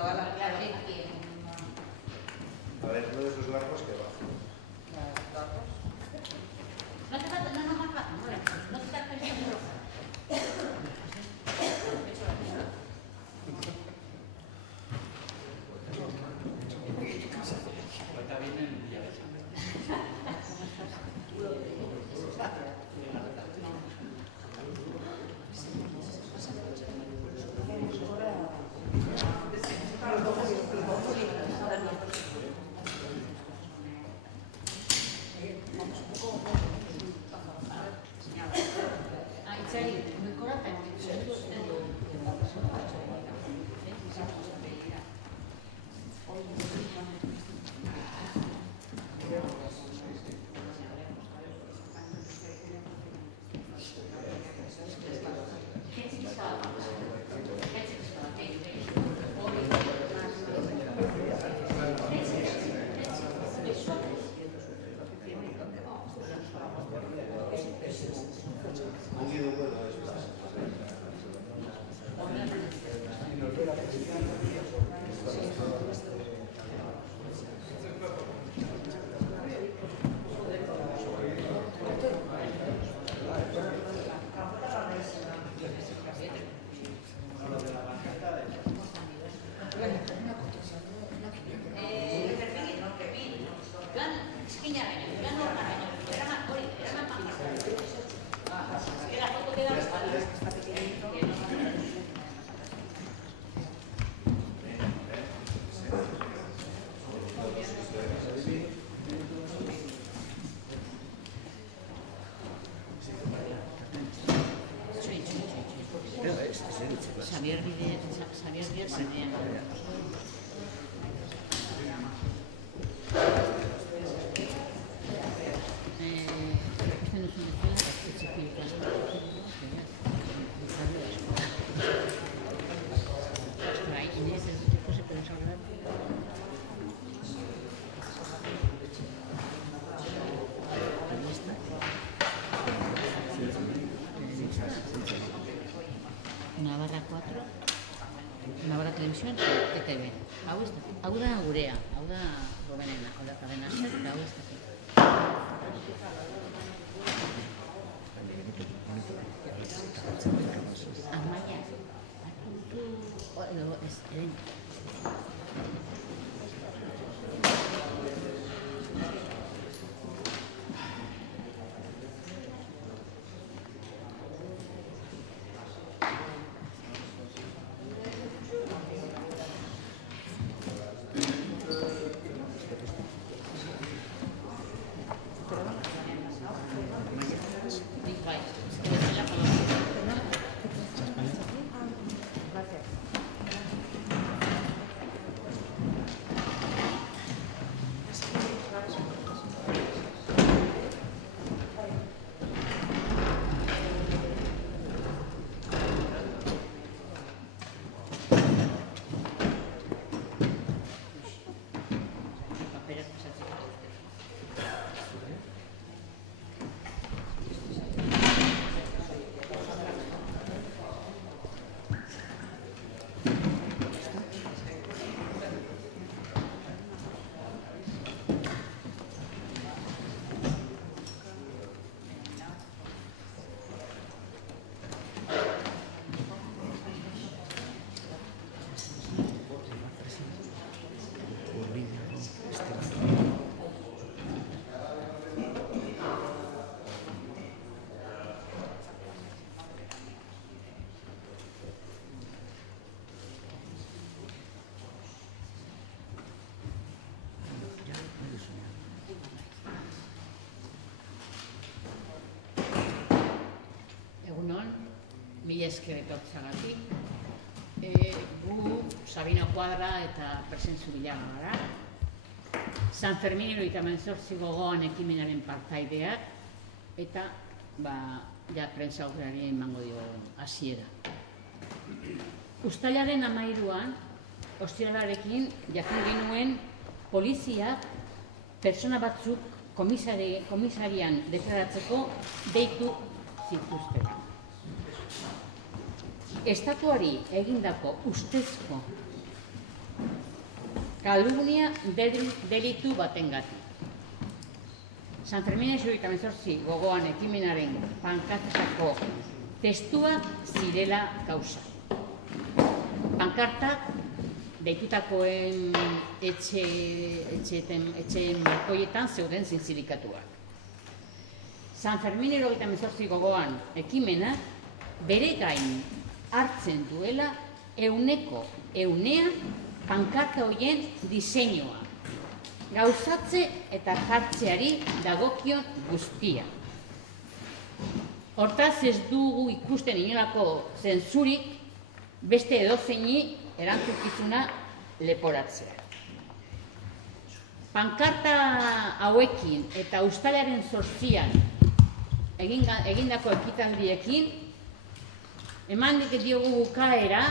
A ver, uno de esos largos que va. No te falta, no, más bajo, no te estás pensando. Xavier Díaz zenean. Navarra 4, Navarra Televisión, ETV. Hau da gurea, hau da Robenena, hau da Cadena Ser, eta hau ez da. Amaia, edo ez, eren. Mila esker etortzagatik. Gu Sabina Kuadra eta Presentzu Bilaga gara. San Fermin 28 gogoan ekimenaren partaideak eta ja prentsa aurreari emango dio hasiera. Uztailaren 13an, ostiralarekin jakin genuen poliziak pertsona batzuk komisarian deklaratzeko deitu zituzten. Estatuari egindako ustezko kalumnia delitu batengatik. San Ferminen 78 gogoan ekimenaren pankartako testuak zirela gauza. Pankartak deitutakoen etxeen markoietan zeuden zintzirikatuak. San Ferminen 78 gogoan ekimena bere gain hartzen duela euneko pankarta horien diseinua, gauzatze eta jartzeari dagokion guztia. Hortaz ez dugu ikusten inolako zentzurik beste edozeini erantzukizuna leporatzea. Pankarta hauekin eta uztailaren 8an egindako ekitaldiekin eman diogu bukaera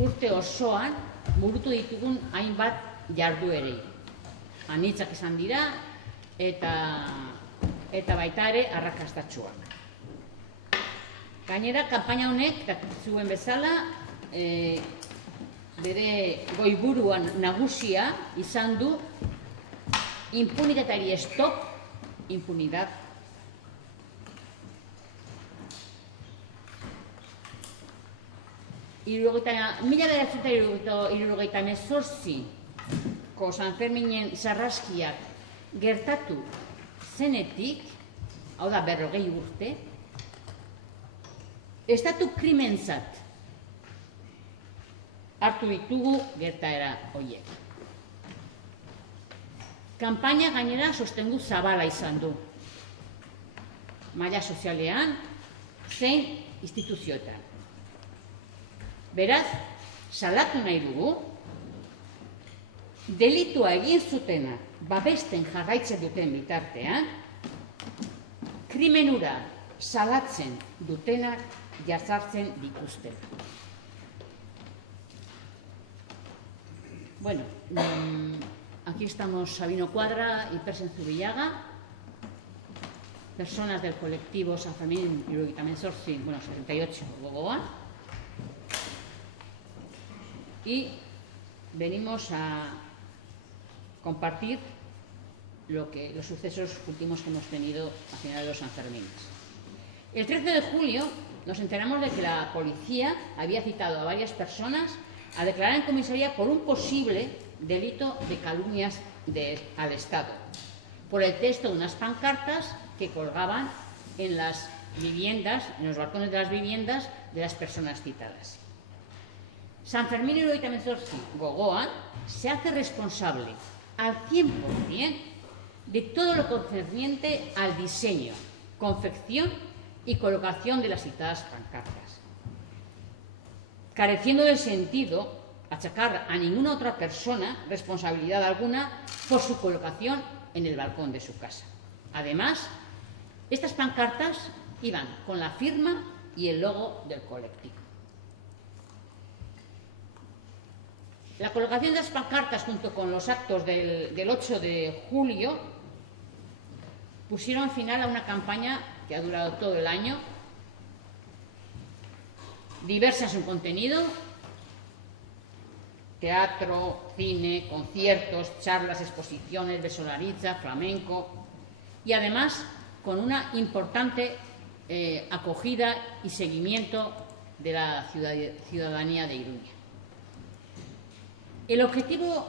urte osoan burutu ditugun hainbat jarduerei. Anitzak izan dira eta baita ere arrakastatsuak. Gainera, kanpaina honek, dakizuen bezala, bere goiburuan nagusia izan du impunitateari stop, impunidad. Mila bederatzieta hirurogeita hemezortziko San Ferminen sarraskiak gertatu zenetik, hau da 40 urte, estatu krimentzat hartu ditugu gertaera horiek. Kanpaina gainera sostengu zabala izan du, maila sozialean zein instituzioetan. Beraz, salatu nahi dugu, delitua egin zutenak babesten jarraitzen duten bitartean, krimenura salatzen dutenak jazartzen dituzten. Bueno, aquí estamos Sabino Cuadra y Persen Zubillaga, personas del colectivo San Fermín y también Sorci, bueno, 78 gogoan, y venimos a compartir los sucesos últimos que hemos tenido a finales de los Sanfermines. El 13 de julio nos enteramos de que la policía había citado a varias personas a declarar en comisaría por un posible delito de calumnias al Estado, por el texto de unas pancartas que colgaban en las viviendas, en los balcones de las viviendas de las personas citadas. San Fermín Hirurogeita Hemezortzi gogoan se hace responsable al 100% de todo lo concerniente al diseño, confección y colocación de las citadas pancartas, careciendo de sentido achacar a ninguna otra persona responsabilidad alguna por su colocación en el balcón de su casa. Además, estas pancartas iban con la firma y el logo del colectivo. La colocación de las pancartas junto con los actos del 8 de julio pusieron final a una campaña que ha durado todo el año, diversa en su contenido: teatro, cine, conciertos, charlas, exposiciones, besolariza, flamenco, y además con una importante acogida y seguimiento de la ciudadanía de Iruña. El objetivo,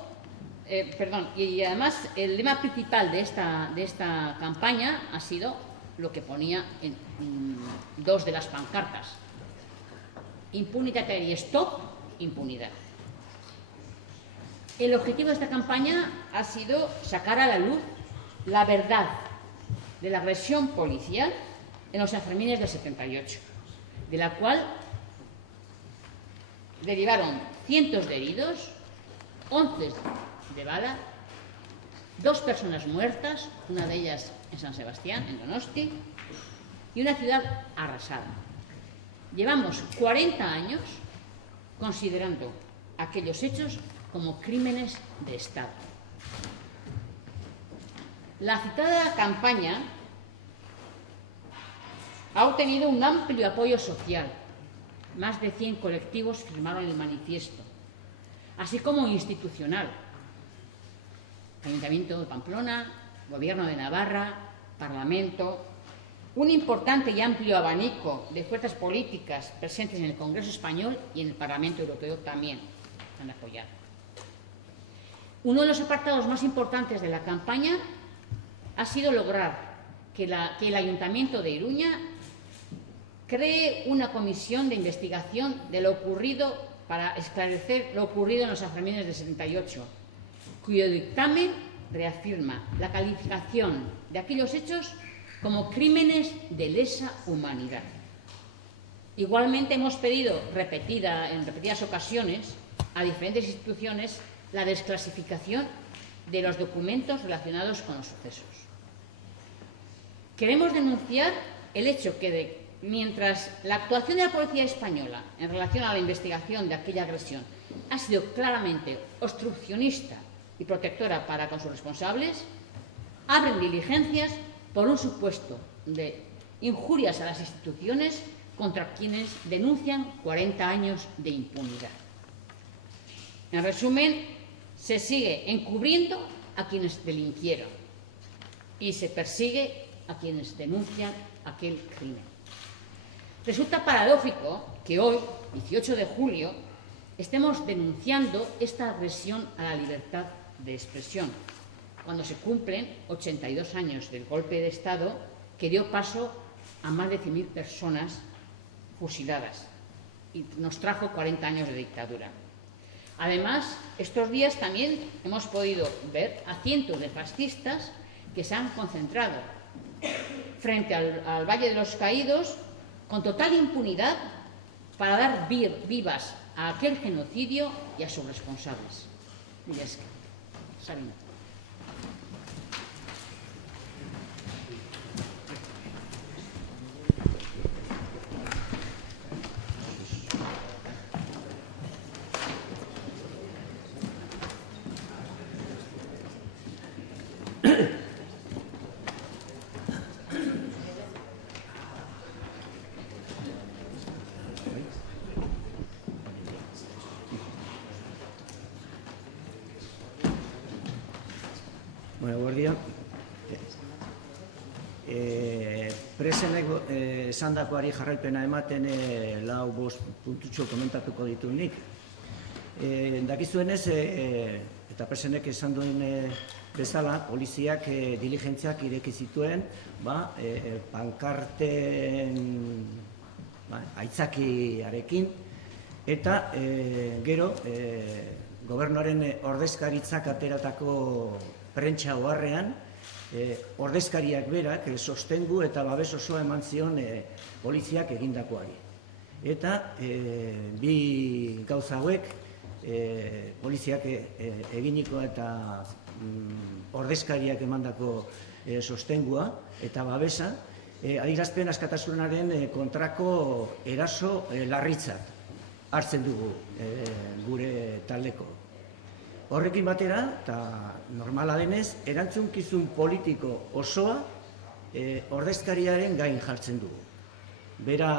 y además el lema principal de esta campaña ha sido lo que ponía en dos de las pancartas: Impunidad y stop, impunidad. El objetivo de esta campaña ha sido sacar a la luz la verdad de la agresión policial en los Sanfermines del 78, de la cual derivaron cientos de heridos, 11 de bala, 2 personas muertas, una de ellas en San Sebastián, en Donosti, y una ciudad arrasada. Llevamos 40 años considerando aquellos hechos como crímenes de Estado. La citada campaña ha obtenido un amplio apoyo social. Más de 100 colectivos firmaron el manifiesto, así como institucional, Ayuntamiento de Pamplona, Gobierno de Navarra, Parlamento, un importante y amplio abanico de fuerzas políticas presentes en el Congreso Español y en el Parlamento Europeo también han apoyado. Uno de los apartados más importantes de la campaña ha sido lograr que el Ayuntamiento de Iruña cree una comisión de investigación de lo ocurrido para esclarecer lo ocurrido en los Sanfermines del 78, cuyo dictamen reafirma la calificación de aquellos hechos como crímenes de lesa humanidad. Igualmente hemos pedido en repetidas ocasiones a diferentes instituciones la desclasificación de los documentos relacionados con los sucesos. Queremos denunciar el hecho que mientras la actuación de la policía española en relación a la investigación de aquella agresión ha sido claramente obstruccionista y protectora para con sus responsables, abren diligencias por un supuesto de injurias a las instituciones contra quienes denuncian 40 años de impunidad. En resumen, se sigue encubriendo a quienes delinquieron y se persigue a quienes denuncian aquel crimen. Resulta paradójico que hoy, 18 de julio, estemos denunciando esta agresión a la libertad de expresión, cuando se cumplen 82 años del golpe de Estado que dio paso a más de 100.000 personas fusiladas y nos trajo 40 años de dictadura. Además, estos días también hemos podido ver a cientos de fascistas que se han concentrado frente al Valle de los Caídos con total impunidad para dar vivas a aquel genocidio y a sus responsables. Mila esker. Sabina. Eguerdion. Presenek esandakoari jarraipena ematen lau bost puntutxo komentatuko ditu nik. Dakizuenez, eta presenek esan duen bezala, poliziak diligentziak ireki zituen pankarten aitzakiarekin, eta gero gobernuaren ordezkaritzak ateratako prentsa oharrean, ordezkariak berak sostengu eta babes osoa eman zion poliziak egindakoari. Eta bi gauza hauek, poliziak eginiko eta ordezkariak emandako sostengua eta babesa, adierazpen askatasunaren kontrako eraso larritzat hartzen dugu gure taldeko. Horrekin batera, eta normala denez, erantzunkizun politiko osoa ordezkariaren gain jartzen dugu. Bera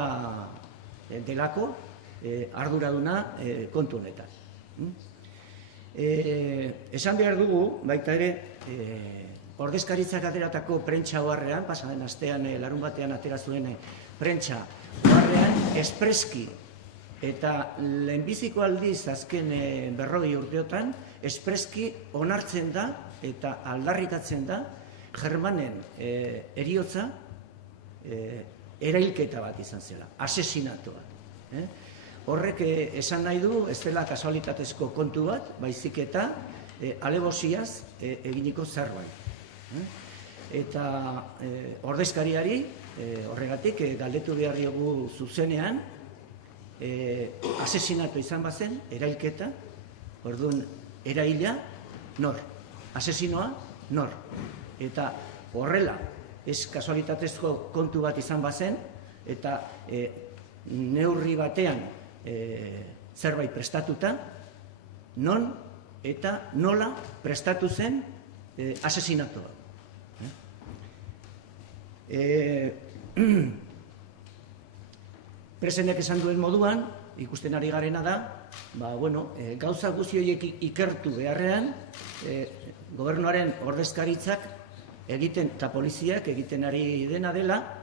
delako arduraduna kontu honetan. Esan behar dugu, baita ere, ordezkaritzak ateratako prentsa oharrean, pasaden astean larun batean atera zuen prentsa oharrean, espreski eta lehenbiziko aldiz azken 40 urteotan, espreski onartzen da eta aldarrikatzen da Germanen heriotza erailketa bat izan zela, asesinatoa. Horrek esan nahi du, ez dela kasualitatezko kontu bat, baizik eta alebosiaz eginiko zerbait. Eta ordezkariari, horregatik, galdetu behar diogu zuzenean, asesinatu izan bazen, erailketa, orduan, eraila, nor? Asesinoa, nor? Eta horrela, ez kasualitatezko kontu bat izan bazen, eta neurri batean zerbait prestatuta, non eta nola prestatu zen asesinatoa. Presenek esan duen moduan, ikusten ari garena da, gauza guzti horiek ikertu beharrean, gobernuaren ordezkaritzak egiten, eta poliziak egiten ari dena dela,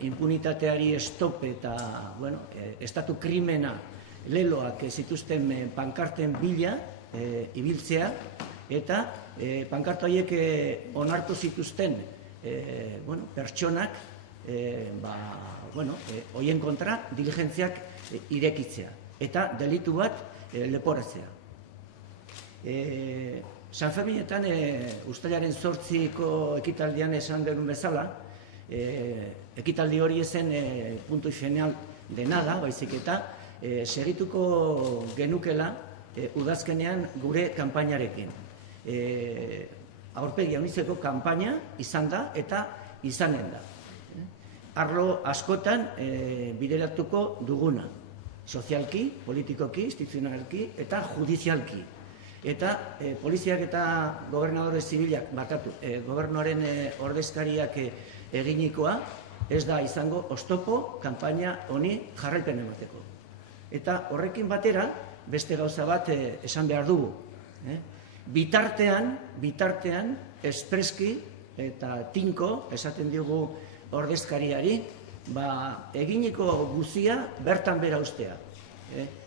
impunitateari stop eta estatu krimena leloak zituzten pankarten bila ibiltzea, eta pankarta horiek onartu zituzten pertsonak horien kontra diligentziak irekitzea eta delitu bat leporatzea. San Ferminetan, uztailaren 8ko ekitaldian esan denun bezala, ekitaldi hori ezen punto final de nada, baizik eta segituko genukela udazkenean gure kanpainarekin. Aurpegi anitzeko kanpaina izan da eta izanen da. Arlo askotan bideratuko duguna, sozialki, politikoki, instituzionalki eta judizialki. Eta poliziak eta gobernadore zibilak, gobernuaren ordezkariak eginikoa, ez da izango oztopo kanpaina honi jarraipen emateko. Eta horrekin batera, beste gauza bat esan behar dugu. Bitartean, espreski eta tinko, esaten diogu ordezkariari, eginiko guzia bertan bera ustea.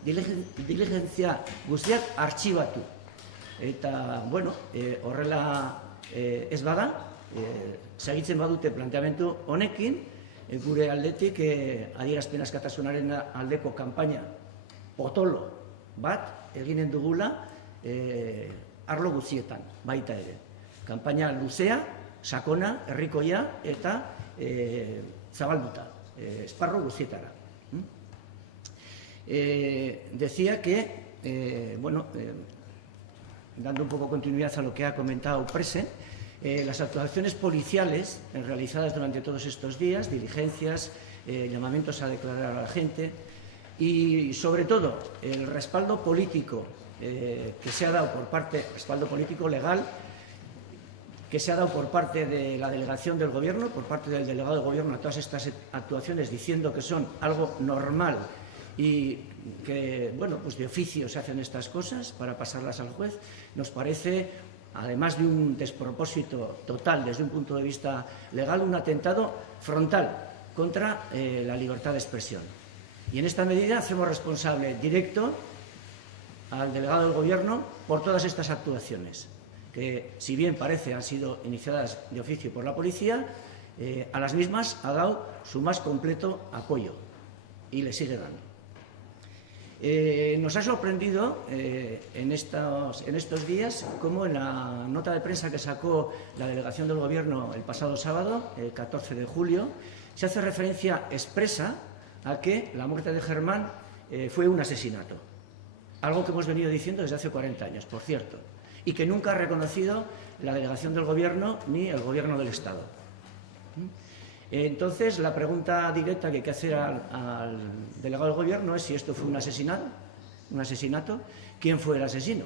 Diligentzia guztiak artxibatu. Eta, horrela ez bada, segitzen badute planteamendu honekin, gure aldetik adierazpen askatasunaren aldeko kanpaina potolo bat eginen dugula arlo guztietan, baita ere. Kanpaina luzea, sakona, herrikoia eta zabalduta, esparru guztietara. Decía que, dando un poco continuidad a lo que ha comentado Prese, las actuaciones policiales realizadas durante todos estos días, diligencias, llamamientos a declarar a la gente y, sobre todo, el respaldo político que se ha dado por parte, respaldo político legal, que se ha dado por parte de la delegación del Gobierno, por parte del delegado del Gobierno a todas estas actuaciones, diciendo que son algo normal y que, de oficio se hacen estas cosas para pasarlas al juez, nos parece, además de un despropósito total desde un punto de vista legal, un atentado frontal contra la libertad de expresión. Y en esta medida hacemos responsable directo al delegado del Gobierno por todas estas actuaciones, que si bien parece han sido iniciadas de oficio por la policía, a las mismas ha dado su más completo apoyo y le sigue dando. Nos ha sorprendido en estos días cómo en la nota de prensa que sacó la delegación del Gobierno el pasado sábado, el 14 de julio, se hace referencia expresa a que la muerte de Germán fue un asesinato. Algo que hemos venido diciendo desde hace 40 años, por cierto, y que nunca ha reconocido la delegación del Gobierno ni el Gobierno del Estado. Entonces, la pregunta directa que hay que hacer al delegado del Gobierno es si esto fue un asesinato, ¿quién fue el asesino?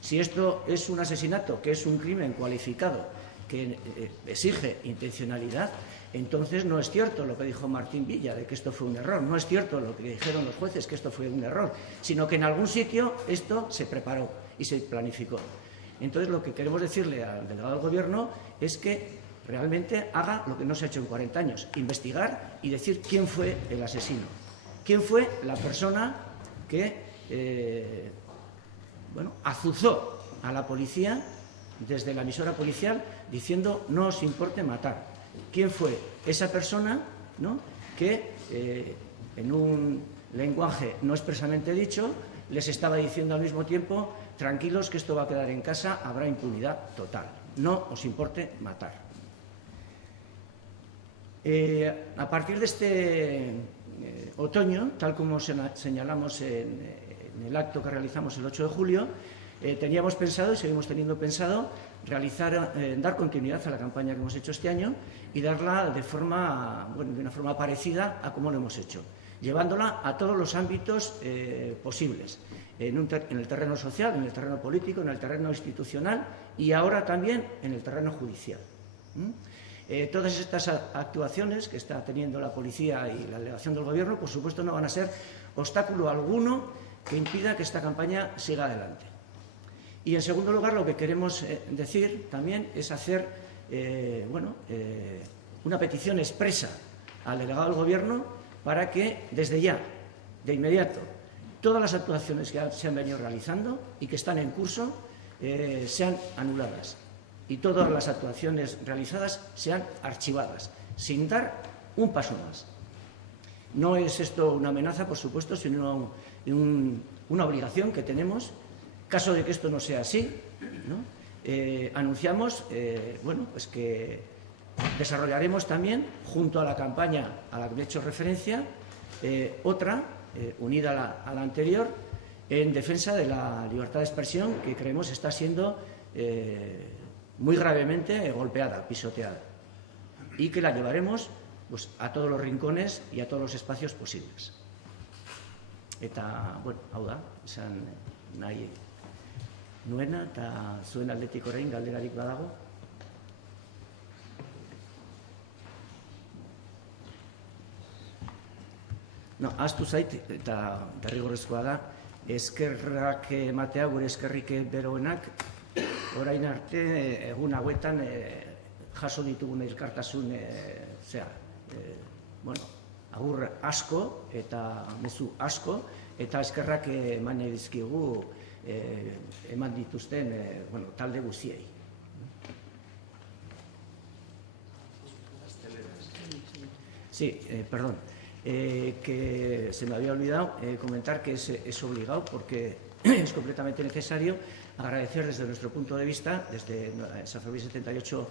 Si esto es un asesinato, que es un crimen cualificado, que exige intencionalidad, entonces no es cierto lo que dijo Martín Villa de que esto fue un error, no es cierto lo que dijeron los jueces que esto fue un error, sino que en algún sitio esto se preparó y se planificó. Entonces, lo que queremos decirle al delegado del Gobierno es que realmente haga lo que no se ha hecho en 40 años, investigar y decir quién fue el asesino, quién fue la persona que azuzó a la policía desde la emisora policial diciendo no os importe matar. ¿Quién fue esa persona, que en un lenguaje no expresamente dicho les estaba diciendo al mismo tiempo tranquilos que esto va a quedar en casa, habrá impunidad total, no os importe matar? A partir de este otoño, tal como señalamos en el acto que realizamos el 8 de julio, teníamos pensado y seguimos teniendo pensado dar continuidad a la campaña que hemos hecho este año y darla de una forma parecida a como lo hemos hecho, llevándola a todos los ámbitos posibles, en el terreno social, en el terreno político, en el terreno institucional y ahora también en el terreno judicial. Todas estas actuaciones que está teniendo la policía y la delegación del Gobierno, por supuesto, no van a ser obstáculo alguno que impida que esta campaña siga adelante. Y, en segundo lugar, lo que queremos decir también es hacer una petición expresa al delegado del Gobierno para que, desde ya, de inmediato, todas las actuaciones que se han venido realizando y que están en curso sean anuladas y todas las actuaciones realizadas sean archivadas, sin dar un paso más. No es esto una amenaza, por supuesto, sino una obligación que tenemos. Caso de que esto no sea así, ¿no? Anunciamos pues que desarrollaremos también, junto a la campaña a la que he hecho referencia, otra, unida a la anterior, en defensa de la libertad de expresión, que creemos está siendo muy gravemente golpeada, pisoteada, y que la llevaremos pues, a todos los rincones y a todos los espacios posibles. Eta, hau da, esan nahi nuena, eta zuen aldetik orain galderarik badago. No, ahaztu zait, eta derrigorrezkoa da, eskerrak ematea, gure eskerrik beroenak, orain arte, egun hauetan, jaso ditugun elkartasun, agur asko, eta mezu asko, eta eskerrak eman dizkigu, eman dituzten talde guztiei. Sí, perdón. Que se me había olvidado comentar que es obligado, porque es completamente necesario agradecer desde nuestro punto de vista, desde Saferbi 78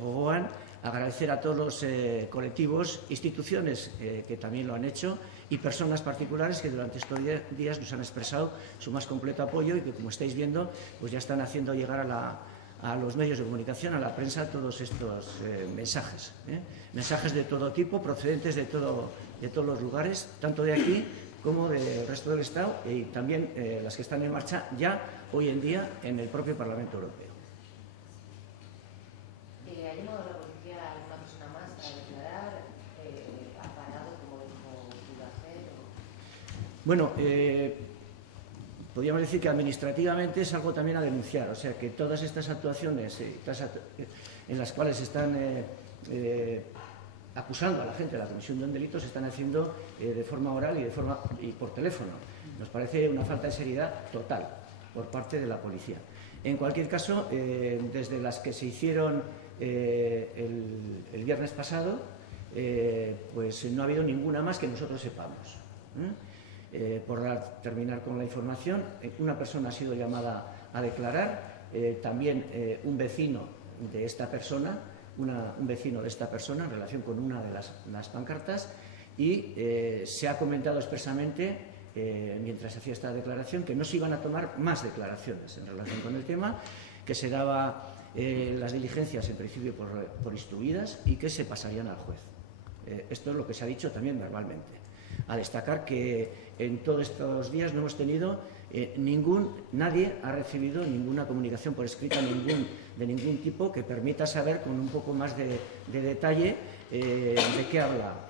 Gogoan, agradecer a todos los colectivos, instituciones que también lo han hecho y personas particulares que durante estos días nos han expresado su más completo apoyo y que, como estáis viendo, pues ya están haciendo llegar a los medios de comunicación, a la prensa, todos estos mensajes. Mensajes de todo tipo, procedentes de todos los lugares, tanto de aquí como del resto del Estado, y también las que están en marcha ya hoy en día en el propio Parlamento Europeo. ¿Ha llamado la policía a alguna persona más para declarar? ¿Ha parado como dijo que iba a hacer? Bueno, podríamos decir que administrativamente es algo también a denunciar, o sea que todas estas actuaciones en las cuales están acusando a la gente de la comisión de un delito se están haciendo de forma oral y por teléfono. Nos parece una falta de seriedad total por parte de la policía. En cualquier caso, desde las que se hicieron el viernes pasado, pues no ha habido ninguna más que nosotros sepamos. Por terminar con la información, una persona ha sido llamada a declarar, también un vecino de esta persona, en relación con una de las pancartas, y se ha comentado expresamente, mientras se hacía esta declaración, que no se iban a tomar más declaraciones en relación con el tema, que se daba las diligencias en principio por instruidas y que se pasarían al juez. Esto es lo que se ha dicho también verbalmente. A destacar que en todos estos días no hemos tenido nadie ha recibido ninguna comunicación por escrita de ningún tipo que permita saber con un poco más de detalle de qué habla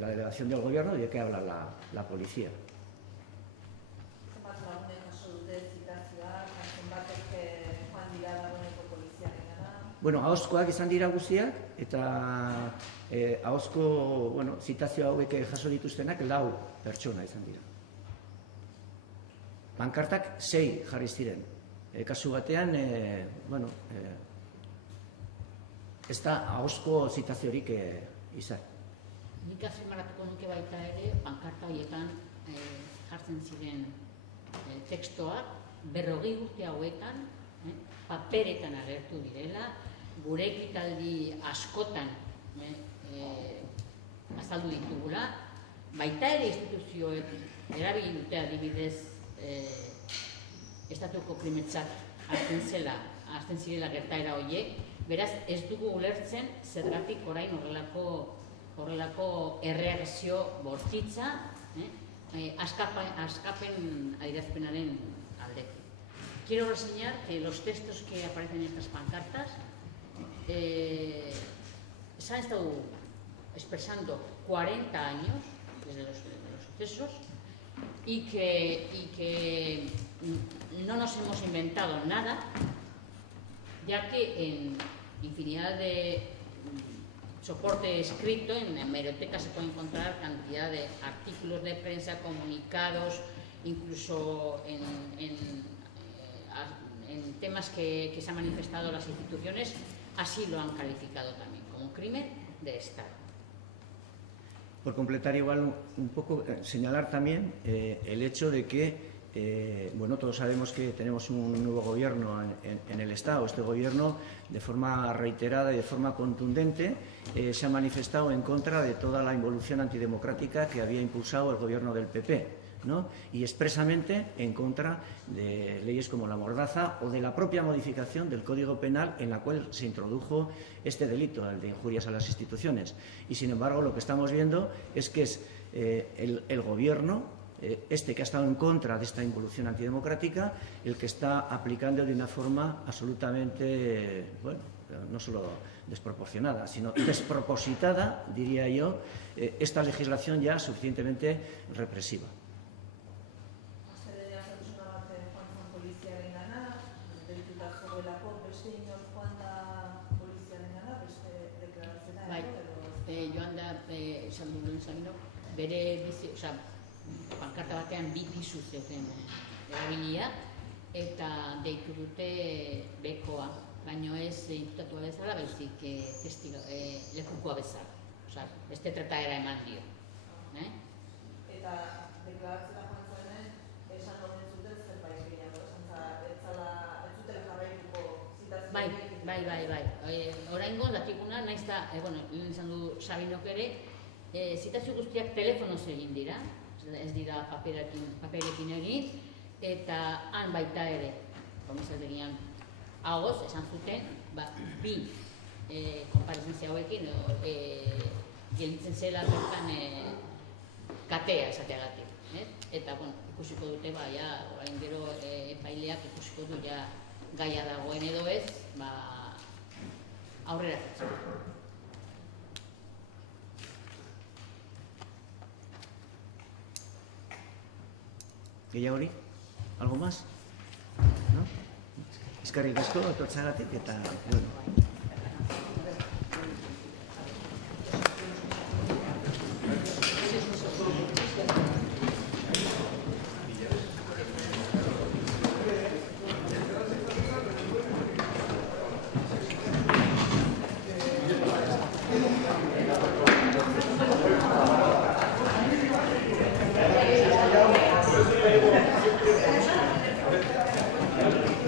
la delegación del Gobierno y de qué habla la policía. Bueno, ahozkoak izan dira guztiak, eta ahozko zitazio hauek jaso dituztenak 4 pertsona izan dira. Pankartak 6 jarri ziren. Kasu batean, ez da ahozko zitaziorik izan. Nik azpimarratuko nuke baita ere, pankarta horietan jartzen ziren tekstoak 40 urte hauetan paperetan agertu direla, gure ekitaldi askotan azaldu ditugula, baita ere instituzioek erabili dute adibidez estatuko krimentzat hartzen zirela gertaera horiek, beraz ez dugu ulertzen zergatik orain horrelako erreakzio bortitza askapen adierazpenaren aldetik. Quiero reseñar que los textos que aparecen en estas pancartas se han estado expresando 40 años desde los sucesos y que no nos hemos inventado nada, ya que en infinidad de soporte escrito, en la hemeroteca se puede encontrar cantidad de artículos de prensa, comunicados, incluso en temas que se han manifestado las instituciones, así lo han calificado también, como crimen de Estado. Por completar igual un poco, señalar también el hecho de que, bueno, todos sabemos que tenemos un nuevo gobierno en el Estado. Este gobierno, de forma reiterada y de forma contundente, se ha manifestado en contra de toda la involución antidemocrática que había impulsado el gobierno del PP, ¿no? Y expresamente en contra de leyes como la Mordaza o de la propia modificación del Código Penal en la cual se introdujo este delito, el de injurias a las instituciones. Y sin embargo lo que estamos viendo es que es el gobierno, que ha estado en contra de esta involución antidemocrática, el que está aplicando de una forma absolutamente, bueno, no solo desproporcionada, sino despropositada, diría yo, esta legislación ya suficientemente represiva. Joan da, esan duen zaino, bere bizi, pankarta batean bi pisu zeuken erabilia, eta deitu dute bekoa, baino ez imputatua bezala, baizik lekukoa bezala. Beste trataera eman dio. Eta deklaratzera joan zuenen, esan horren zuten zerbait gehiago, ez zutela jarraituko zitazioa. Bai. Oraingo dakiguna, naiz eta, lehen izan du Sabinok ere, zitazio guztiak telefonoz egin dira, ez dira paperekin egin, eta han baita ere, komisaldegian ahoz, esan zuten, bi konparezentzia hauekin gelditzen zela bertan katea esateagatik. Eta, ikusiko dute, orain gero epaileak ikusiko du gaia dagoen edo ez, aurrera zatzen. Gehiagori? Algo más? No? Eskerrik asko etortzeagatik eta